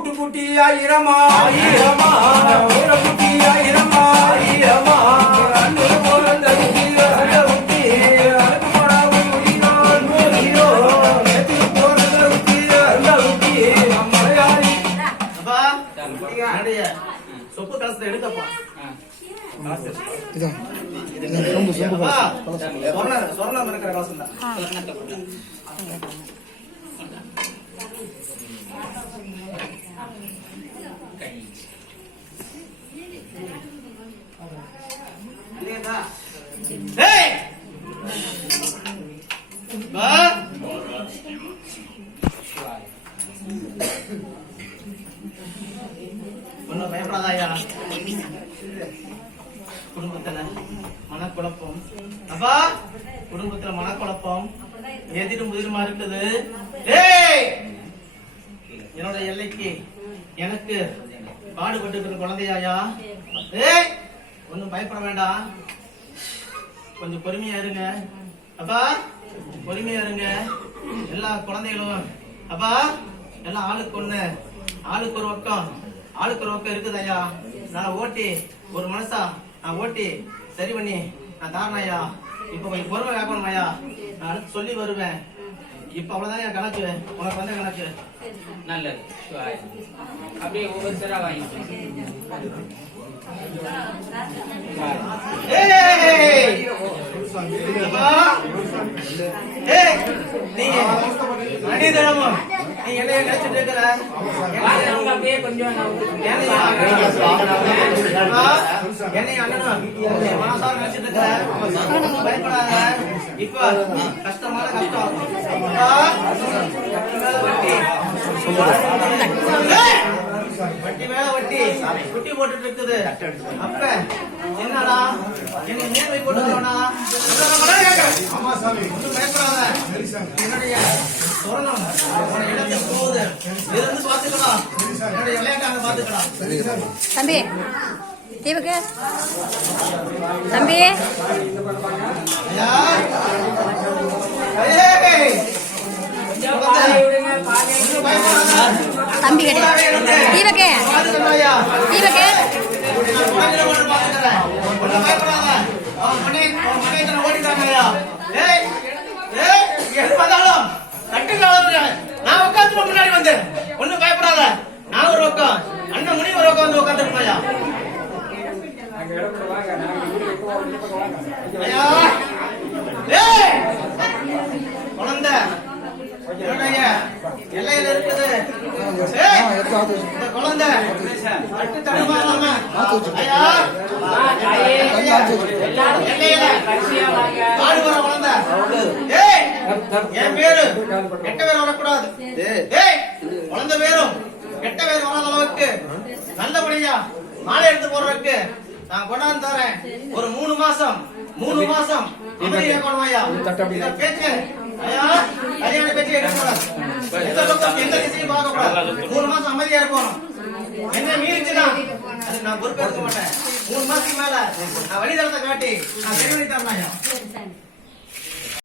ஊட்டு குட்டி ஆயிரமா ஆயிரமா ஊர குட்டி ஆயிரமா ஆயிரமா அண்ணு போறந்த குட்டி அட குட்டி அனுப்பு போடா உயிரோன் ஹீரோ நேத்து போறந்த குட்டி அட குட்டி மலையாளி அப்பா நடைய சொப்பு கலசத்தை எடுக்கப்பா இதான் சொம்பு சொர்ணம் இருக்கிற கலசம் தான் ஒன்னும் பயப்படாதாயா குடும்பத்துல மனக்குழப்பம் அப்பா குடும்பத்துல மனக்குழப்பம் எதிரும் முதிருமா இருக்குது என்னோட எல்லைக்கு எனக்கு பாடுபட்டு இருக்கிற குழந்தையாயா ஒன்னும் பயப்பட வேண்டாம் கொஞ்சம் பொறுமையா இருங்க அப்பா பொறுமையா இருங்க எல்லா குழந்தைகளும் அப்பா எல்லாம் ஆளுக்கு ஒரு பக்கம் இருக்குதாயா நான் ஓட்டி ஒரு மனசா நான் ஓட்டி சரி பண்ணி நான் தாரணையா இப்ப கொஞ்சம் பொறுமை காக்கணும் ஐயா நான் அடுத்து சொல்லி வருவேன் இப்ப அவ்வளவுதான் என் கணக்கு உனக்கு வந்த கணக்கு நல்லது அப்படியே ஒவ்வொருத்தரா வாங்கி நீ என்ன நினைச்சிட்டு இருக்கிற அப்படியே கொஞ்சம் என்னை அண்ணனும் மனசார நினைச்சிட்டு இருக்கிற பயப்படாத இப்ப கஷ்டமான கஷ்டம் வட்டி மேல வட்டி குட்டி போட்டுட்டு இருக்குது அப்ப என்னடா என்ன நேர்மை போட்டுனா பயப்படாத என்னுடைய சொரணம் இடத்துக்கு போகுது இருந்து பாத்துக்கலாம் என்னுடைய விளையாட்டாங்க பாத்துக்கலாம் தம்பி தீபக்கு தம்பி தம்பி கிடையாது தீபக்கு தீபக்கு நான் உட்காந்து முன்னாடி வந்தேன் ஒண்ணும் பயப்படாத நான் ஒரு பக்கம் அண்ணன் முனி ஒரு பக்கம் வந்து உட்காந்துருப்பாயா குழந்தை எல்லையில இருக்குது குழந்தை அட்டு தடுமாறாம பாடுபடுற குழந்தை என் பேரு கெட்ட பேர் வரக்கூடாது குழந்தை பேரும் கெட்ட பேர் வராத அளவுக்கு நல்லபடியா மாலை எடுத்து போடுறதுக்கு நான் கொண்டாந்து தரேன் ஒரு 3 மாசம் பேச்சு ஐயா கல்யாண பேச்சு எடுக்கக்கூடாது எந்த பக்கம் எந்த திசையும் பார்க்க கூடாது 3 மாசம் அமைதியா இருக்கணும் என்ன மீறிச்சுன்னா அதுக்கு நான் பொறுப்பேற்க மாட்டேன் 3 மாசத்துக்கு மேல நான் வழிதளத்தை காட்டி நான் சரி பண்ணி தரேன் ஐயா